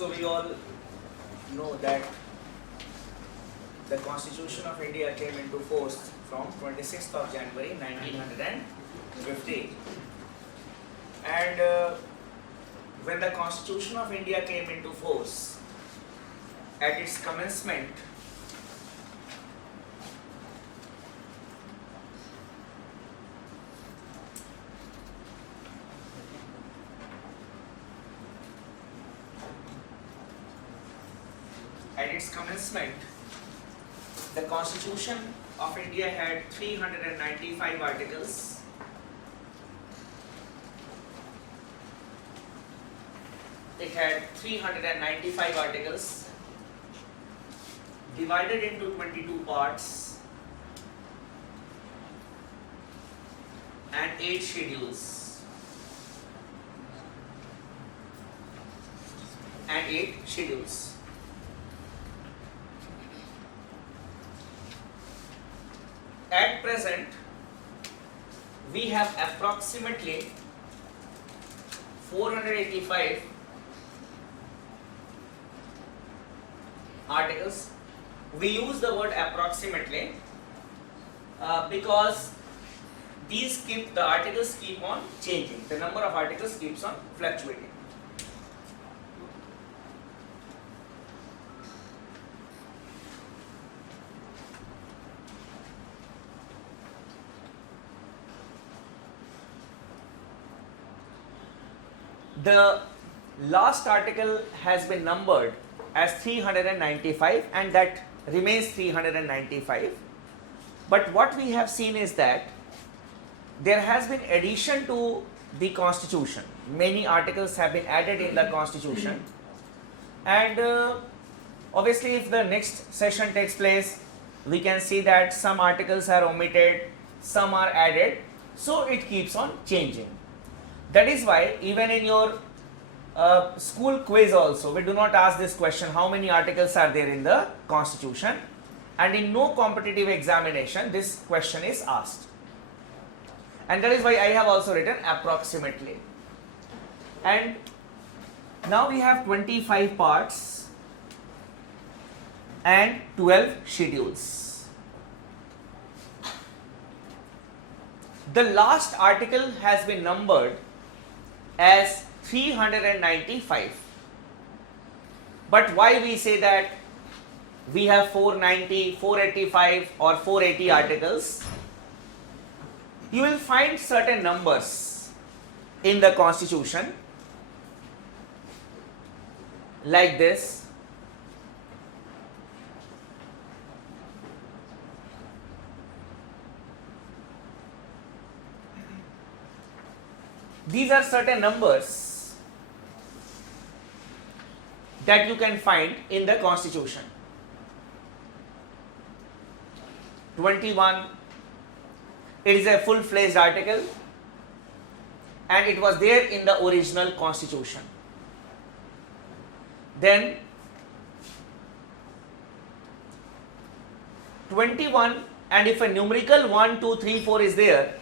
So we all know that the Constitution of India came into force from 26th of January 1950. And when the Constitution of India came into force, at its commencement, the Constitution of India had 395 articles. It had 395 articles divided into 22 parts and 8 schedules. At present, we have approximately 485 articles. We use the word approximately because the articles keep on changing. The number of articles keeps on fluctuating. The last article has been numbered as 395 and that remains 395. But what we have seen is that there has been addition to the Constitution. Many articles have been added in the Constitution, and obviously if the next session takes place, we can see that some articles are omitted, some are added, so it keeps on changing. That is why even in your school quiz also, we do not ask this question, how many articles are there in the Constitution, and in no competitive examination this question is asked. And that is why I have also written approximately. And now we have 25 parts and 12 schedules. The last article has been numbered as 395. But why we say that we have 490, 485 or 480 articles? You will find certain numbers in the Constitution like this. These are certain numbers that you can find in the Constitution. 21, it is a full-fledged article and it was there in the original Constitution. Then 21, and if a numerical 1, 2, 3, 4 is there,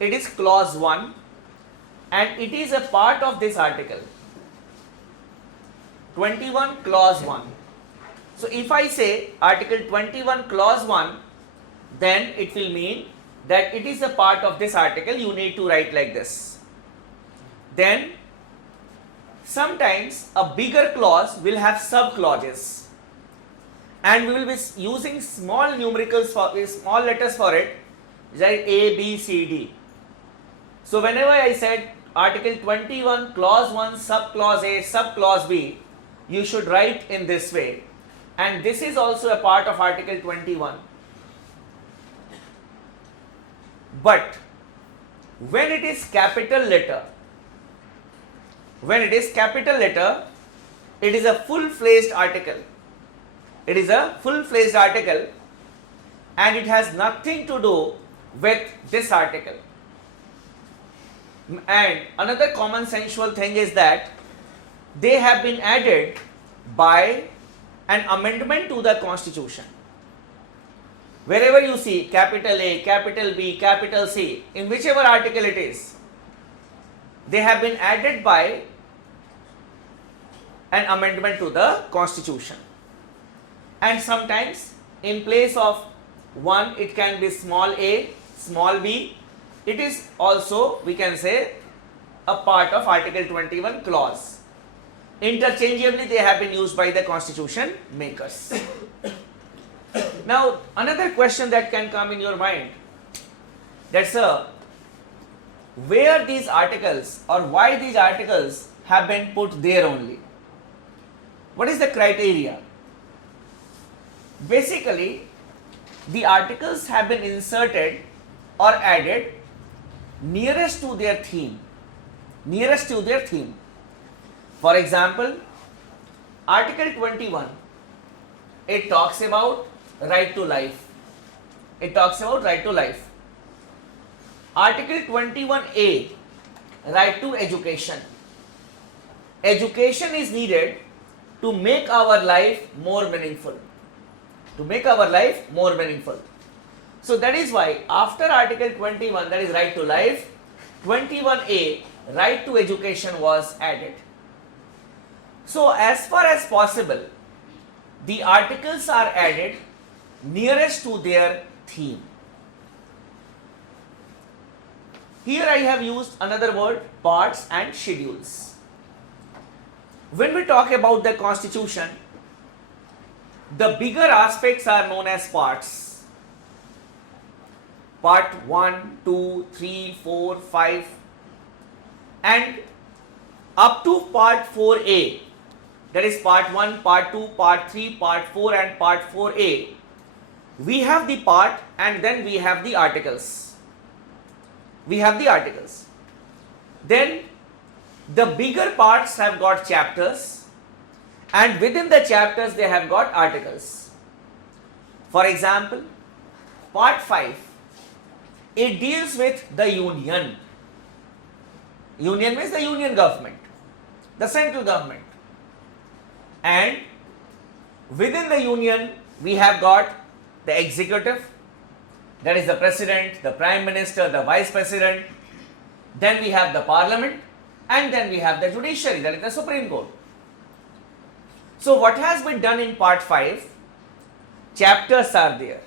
it is clause 1 and it is a part of this article. 21 clause 1. So if I say article 21 clause 1, then it will mean that it is a part of this article. You need to write like this. Then sometimes a bigger clause will have sub clauses and we will be using small numericals for small letters for it, like A, B, C, D. So whenever I said article 21 clause 1 sub clause A sub clause B, you should write in this way, and this is also a part of article 21. But when it is capital letter, it is a full-fledged article. It is a full-fledged article and it has nothing to do with this article. And another common sensual thing is that they have been added by an amendment to the Constitution. Wherever you see capital A, capital B, capital C, in whichever article it is, they have been added by an amendment to the constitution. And sometimes in place of 1 it can be small a, small b. It is also, we can say, a part of Article 21 clause. Interchangeably they have been used by the constitution makers. Now another question that can come in your mind, that sir, where these articles or why these articles have been put there only? What is the criteria? Basically, the articles have been inserted or added nearest to their theme. Nearest to their theme. For example, Article 21, it talks about right to life. It talks about right to life. Article 21A, right to education. Education is needed to make our life more meaningful. To make our life more meaningful. So that is why after Article 21, that is right to life, 21A, right to education was added. So as far as possible, the articles are added nearest to their theme. Here I have used another word, parts and schedules. When we talk about the constitution, the bigger aspects are known as parts. Part 1, 2, 3, 4, 5 and up to part 4A, that is part 1, part 2, part 3, part 4 and part 4A, we have the part and then we have the articles. We have the articles. Then the bigger parts have got chapters and within the chapters they have got articles. For example, part 5, it deals with the union. Union means the union government, the central government. And within the union we have got the executive, that is the president, the prime minister, the vice president. Then we have the parliament and then we have the judiciary, that is the Supreme Court. So what has been done in part 5? Chapters are there.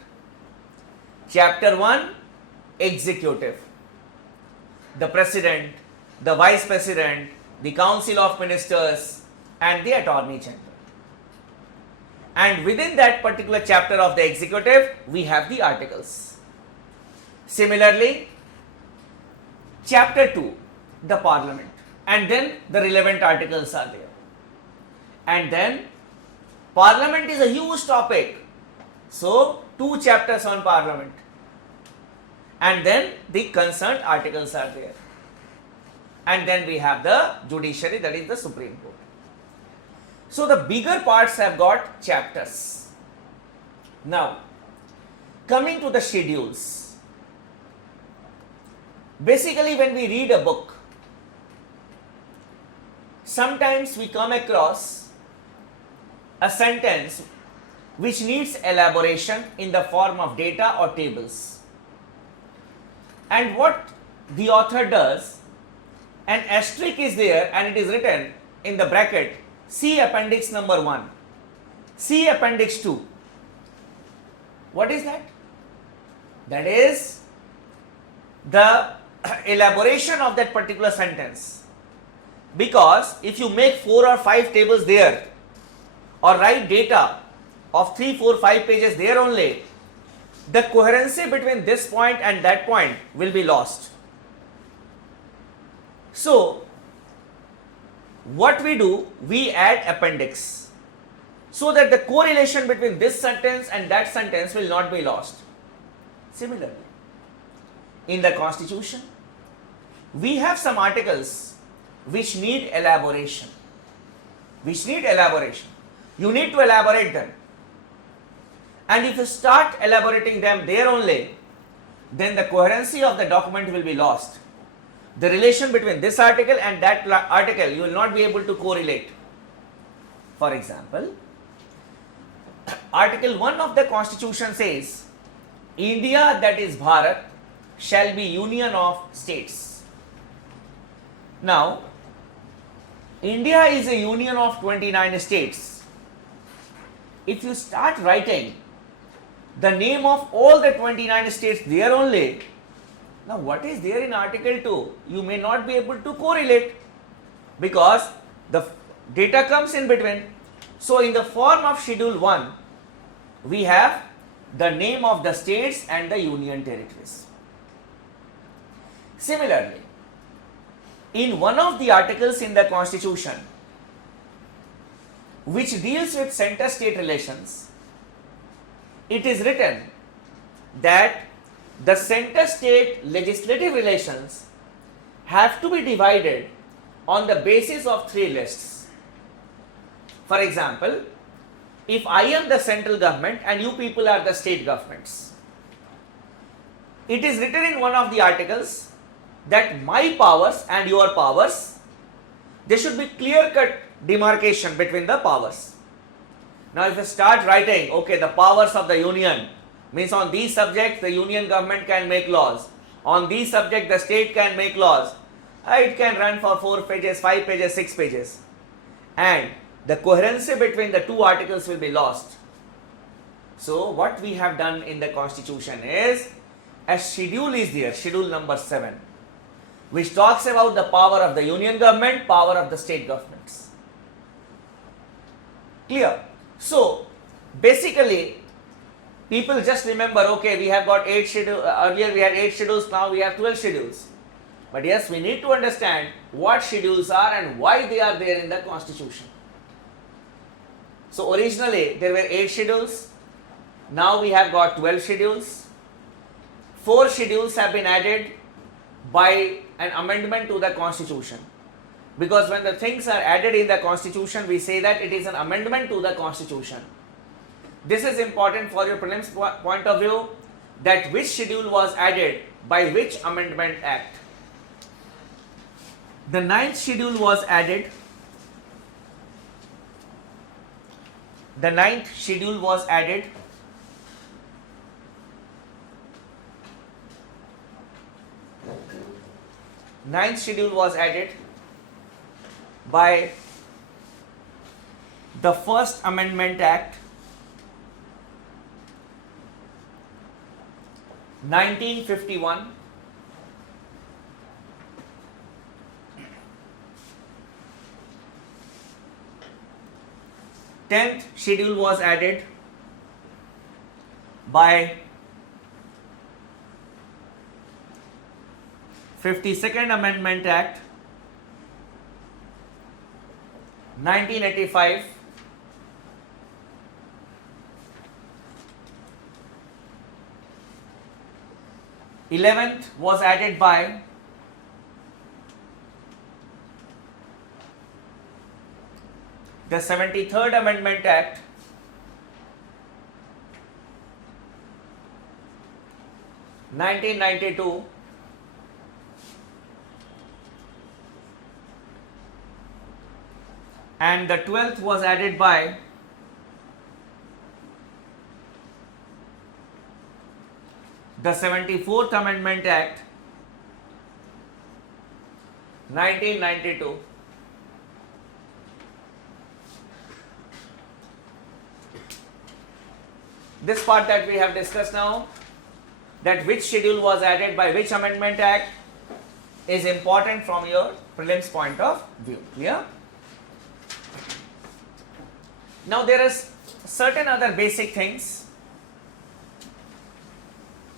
Chapter 1, executive, the president, the vice president, the council of ministers and the attorney general. And within that particular chapter of the executive, we have the articles. Similarly, chapter 2, the parliament, and then the relevant articles are there. And then parliament is a huge topic, so 2 chapters on parliament, and then the concerned articles are there. And then we have the judiciary, that is the Supreme Court. So the bigger parts have got chapters. Now, coming to the schedules. Basically, when we read a book, sometimes we come across a sentence which needs elaboration in the form of data or tables. And what the author does, an asterisk is there and it is written in the bracket, see appendix number 1, see appendix 2. What is that? That is the elaboration of that particular sentence. Because if you make 4 or 5 tables there or write data of 3, 4, 5 pages there only, the coherency between this point and that point will be lost. So what we do, we add appendix so that the correlation between this sentence and that sentence will not be lost. Similarly, in the constitution, we have some articles which need elaboration. You need to elaborate them. And if you start elaborating them there only, then the coherency of the document will be lost. The relation between this article and that article, you will not be able to correlate. For example, Article 1 of the Constitution says, India, that is Bharat, shall be union of states. Now, India is a union of 29 states. If you start writing the name of all the 29 states there only, now what is there in article 2? You may not be able to correlate because the data comes in between. So in the form of schedule 1, we have the name of the states and the union territories. Similarly, in one of the articles in the constitution which deals with center-state relations, it is written that the center-state legislative relations have to be divided on the basis of 3 lists. For example, if I am the central government and you people are the state governments, it is written in one of the articles that my powers and your powers, there should be clear-cut demarcation between the powers. Now if you start writing, okay, the powers of the union means on these subjects the union government can make laws, on these subjects the state can make laws, it can run for 4 pages, 5 pages, 6 pages, and the coherency between the 2 articles will be lost. So what we have done in the constitution is a schedule is there, schedule number 7, which talks about the power of the union government, power of the state governments. Clear? So basically people just remember, okay, we have got 8 schedules, earlier we had 8 schedules, now we have 12 schedules. But yes, we need to understand what schedules are and why they are there in the constitution. So originally there were 8 schedules, now we have got 12 schedules. 4 schedules have been added by an amendment to the constitution. Because when the things are added in the constitution, we say that it is an amendment to the constitution. This is important for your prelims point of view, that which schedule was added by which amendment act. The 9th schedule was added. The 9th schedule was added by the First Amendment Act 1951. Tenth schedule was added by 52nd Amendment Act 1985. 11th was added by the 73rd Amendment Act 1992. And the 12th was added by the 74th Amendment Act 1992. This part that we have discussed now, that which schedule was added by which Amendment Act, is important from your prelims point of view. Clear? Now there is certain other basic things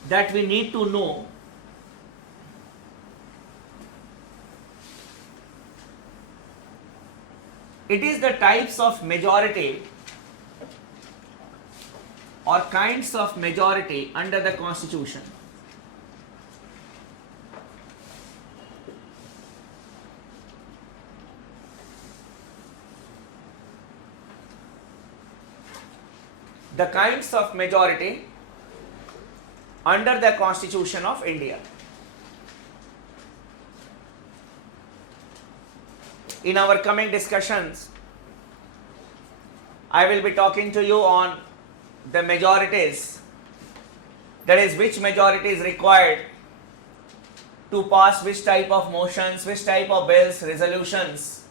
that we need to know. It is the types of majority or kinds of majority under the Constitution. The kinds of majority under the Constitution of India. In our coming discussions, I will be talking to you on the majorities, that is, which majority is required to pass which type of motions, which type of bills, resolutions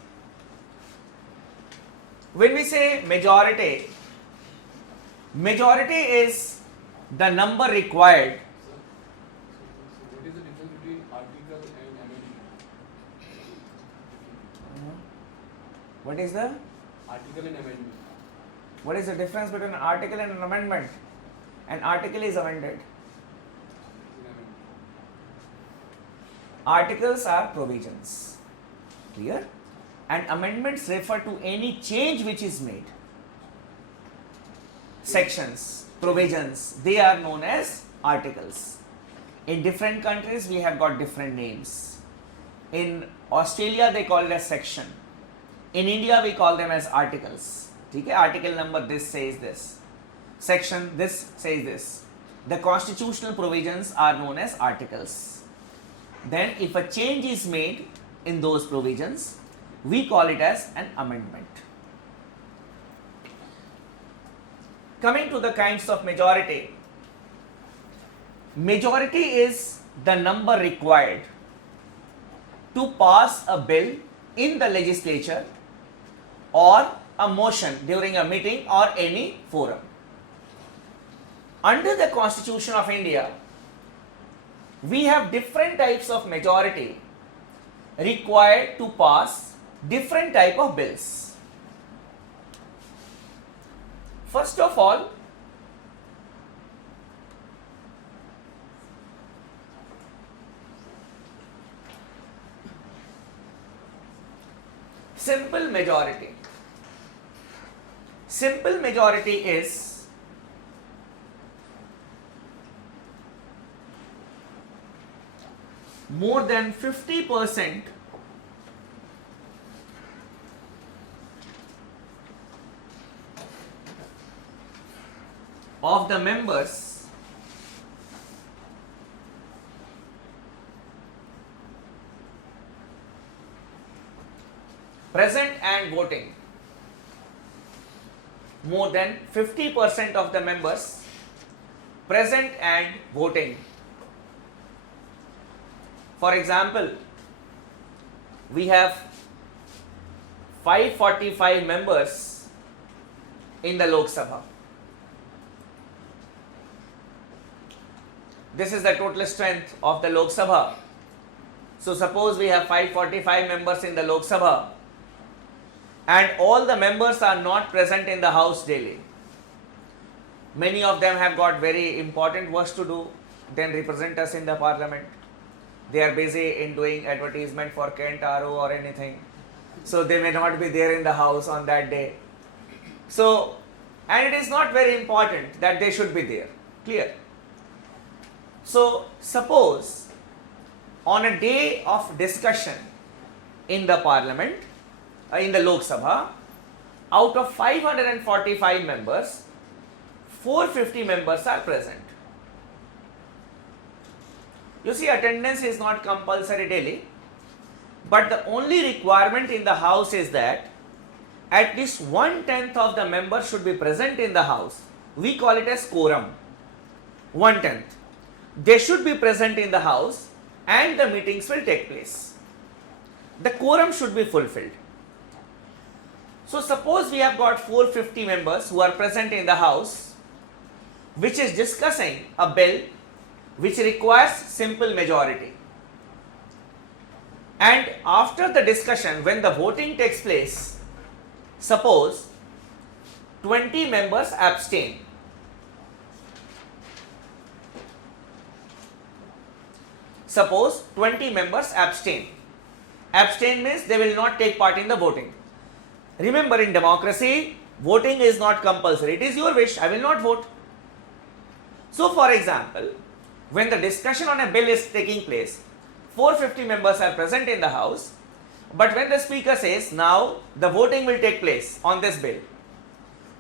When we say majority, majority is the number required. So what is the difference between article and amendment? What is the Article and amendment. What is the difference between an article and an amendment? An article is amended. Articles are provisions. Clear? And amendments refer to any change which is made. Sections, provisions, they are known as articles. In different countries we have got different names. In Australia they call it as section. In India we call them as articles. Okay? Article number this says this. Section this says this. The constitutional provisions are known as articles. Then if a change is made in those provisions, we call it as an amendment. Coming to the kinds of majority, majority is the number required to pass a bill in the legislature or a motion during a meeting or any forum. Under the Constitution of India, we have different types of majority required to pass different type of bills. First of all, simple majority. Simple majority is more than 50% of the members present and voting. More than 50% of the members present and voting. For example, we have 545 members in the Lok Sabha. This is the total strength of the Lok Sabha. So suppose we have 545 members in the Lok Sabha and all the members are not present in the house daily. Many of them have got very important works to do, then represent us in the parliament. They are busy in doing advertisement for Kent RO or anything. So they may not be there in the house on that day. So, and it is not very important that they should be there. Clear? So, suppose on a day of discussion in the parliament, in the Lok Sabha, out of 545 members, 450 members are present. You see, attendance is not compulsory daily, but the only requirement in the house is that at least 1/10 of the members should be present in the house. We call it as quorum. 1/10. They should be present in the house and the meetings will take place. The quorum should be fulfilled. So suppose we have got 450 members who are present in the house, which is discussing a bill which requires simple majority. And after the discussion, when the voting takes place, suppose 20 members abstain. Suppose 20 members abstain. Abstain means they will not take part in the voting. Remember, in democracy, voting is not compulsory. It is your wish. I will not vote. So, for example, when the discussion on a bill is taking place, 450 members are present in the house, but when the speaker says, now the voting will take place on this bill,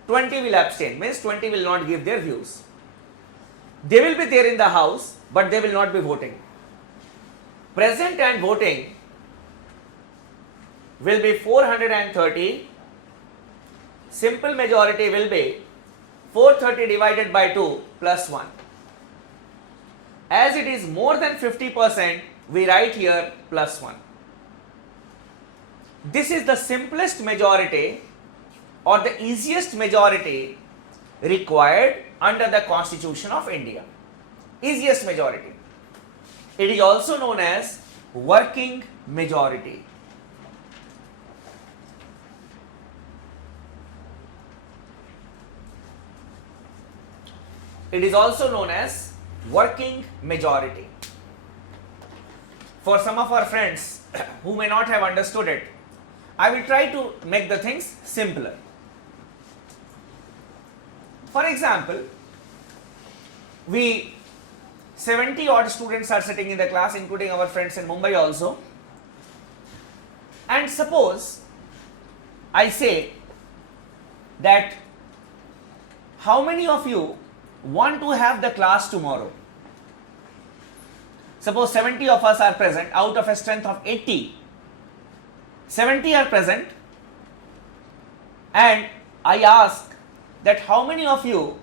20 will abstain, means 20 will not give their views. They will be there in the house, but they will not be voting. Present and voting will be 430. Simple majority will be 430 divided by 2 plus 1. As it is more than 50%, we write here plus 1. This is the simplest majority or the easiest majority required under the Constitution of India. Easiest majority. It is also known as working majority. It is also known as working majority. For some of our friends who may not have understood it, I will try to make the things simpler. For example, we 70 odd students are sitting in the class, including our friends in Mumbai also. And suppose I say that how many of you want to have the class tomorrow? Suppose 70 of us are present out of a strength of 80. 70 are present, and I ask that how many of you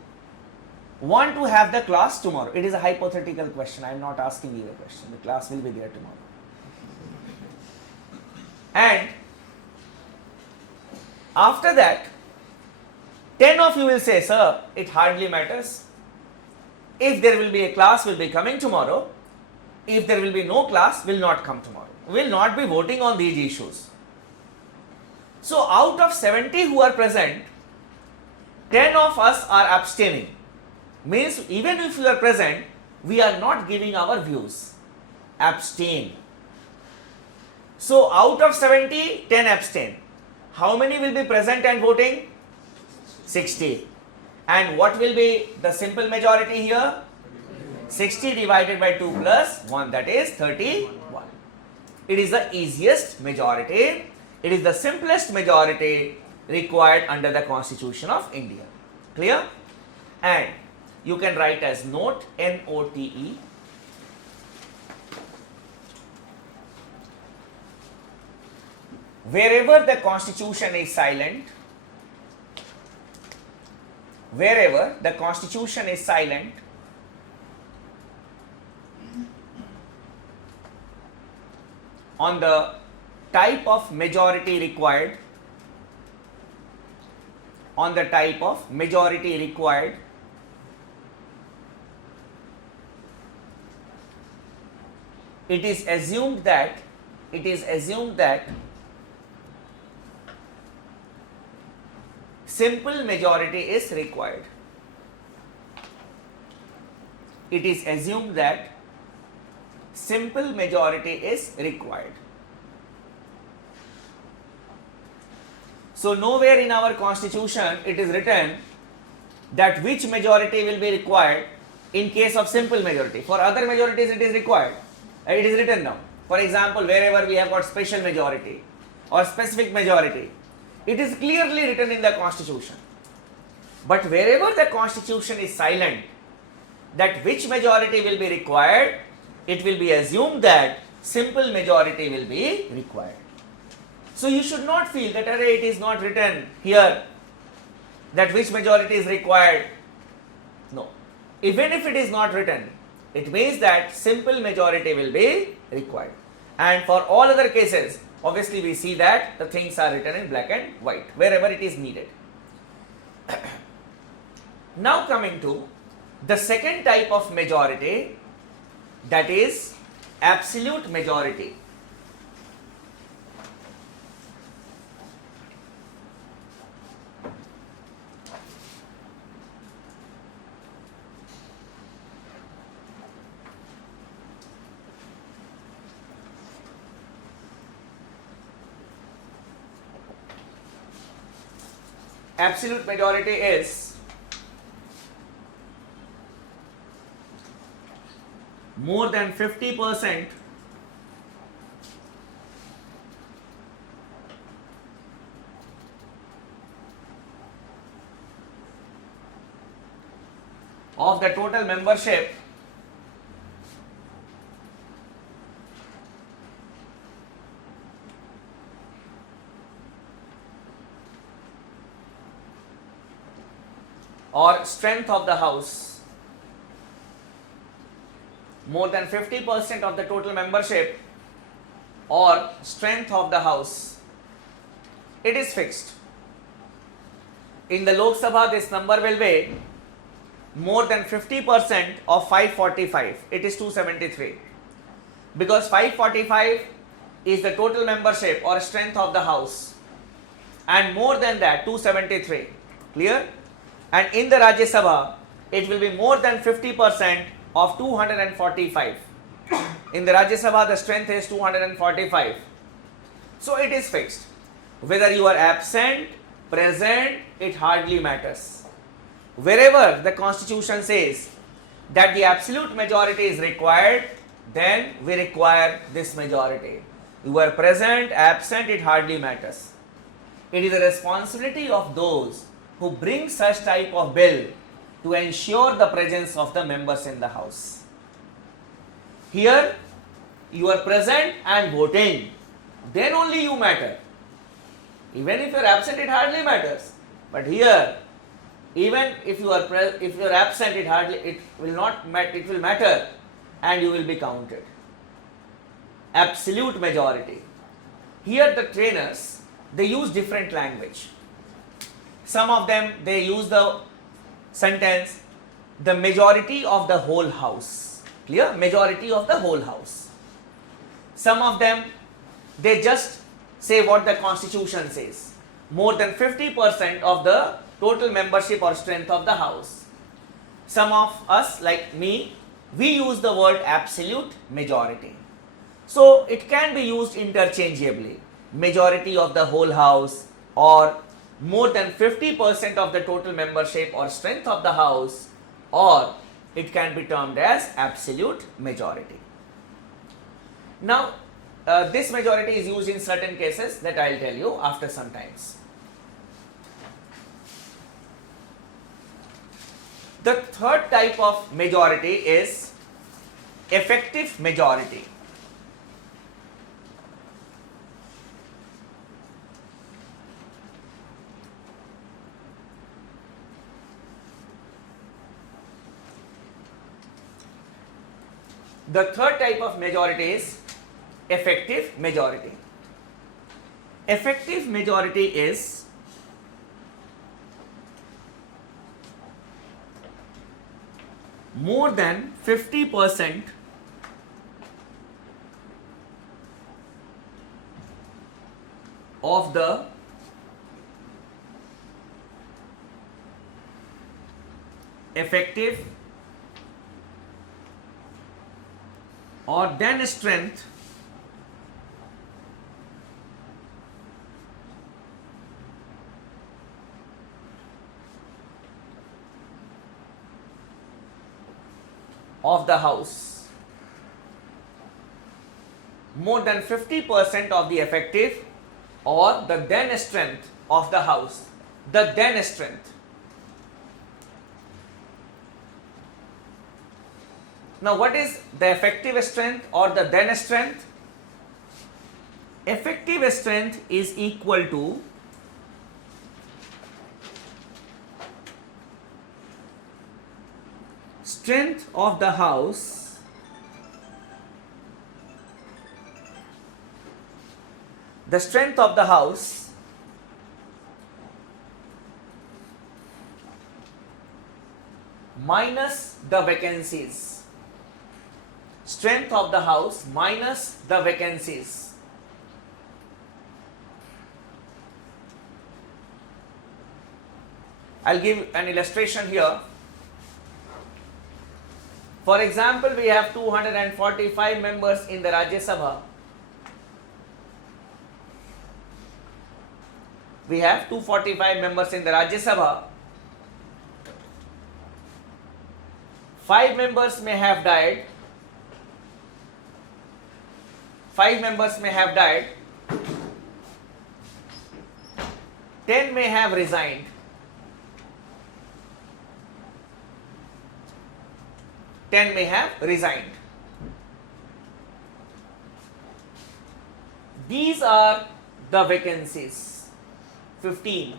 want to have the class tomorrow? It is a hypothetical question. I am not asking you a question. The class will be there tomorrow. And after that, 10 of you will say, sir, it hardly matters. If there will be a class, will be coming tomorrow. If there will be no class, will not come tomorrow. Will not be voting on these issues. So out of 70 who are present, 10 of us are abstaining. Means even if we are present, we are not giving our views. Abstain. So out of 70, 10 abstain. How many will be present and voting? 60. And what will be the simple majority here? 60 divided by 2 plus 1, that is 31. It is the easiest majority. It is the simplest majority required under the Constitution of India. Clear? And you can write as note, N-O-T-E. Wherever the Constitution is silent, wherever the Constitution is silent, on the type of majority required, on the type of majority required, it is assumed that simple majority is required. It is assumed that simple majority is required. So nowhere in our Constitution it is written that which majority will be required in case of simple majority. For other majorities it is required. It is written down. For example, wherever we have got special majority or specific majority, it is clearly written in the Constitution. But wherever the Constitution is silent, that which majority will be required, it will be assumed that simple majority will be required. So you should not feel that it is not written here that which majority is required. No. Even if it is not written, it means that simple majority will be required. And for all other cases, obviously we see that the things are written in black and white wherever it is needed. Now coming to the second type of majority, that is absolute majority. Absolute majority is more than 50% of the total membership or strength of the house. More than 50% of the total membership or strength of the house. It is fixed. in the Lok Sabha this number will be more than 50% of 545. It is 273. Because 545 is the total membership or strength of the house, and more than that 273. Clear? And in the Rajya Sabha it will be more than 50% of 245. In the Rajya Sabha the strength is 245. So it is fixed. Whether you are absent, present, it hardly matters. Wherever the constitution says that the absolute majority is required, then we require this majority. You are present, absent, it hardly matters. It is the responsibility of those who bring such type of bill to ensure the presence of the members in the house. Here you are present and voting, then only you matter. Even if you are absent, it hardly matters. But here, even if you are absent, it will matter, and you will be counted. Absolute majority. Here the trainers, they use different language. Some of them, they use the sentence, the majority of the whole house. Clear? Majority of the whole house. Some of them, they just say what the constitution says. More than 50% of the total membership or strength of the house. Some of us, like me, we use the word absolute majority. So it can be used interchangeably. Majority of the whole house, or more than 50% of the total membership or strength of the house, or it can be termed as absolute majority. Now, this majority is used in certain cases that I will tell you after some times. The third type of majority is effective majority. The third type of majority is effective majority. Effective majority is more than 50% of the effective or then strength of the house. More than 50% of the effective or the then strength of the house. The then strength. Now, what is the effective strength or the then strength? Effective strength is equal to strength of the house minus the vacancies. Strength of the house minus the vacancies. I'll give an illustration here. For example, we have 245 members in the Rajya Sabha. We have 245 members in the Rajya Sabha. 5 members may have died. 5 members may have died. 10 may have resigned. 10 may have resigned. These are the vacancies. 15.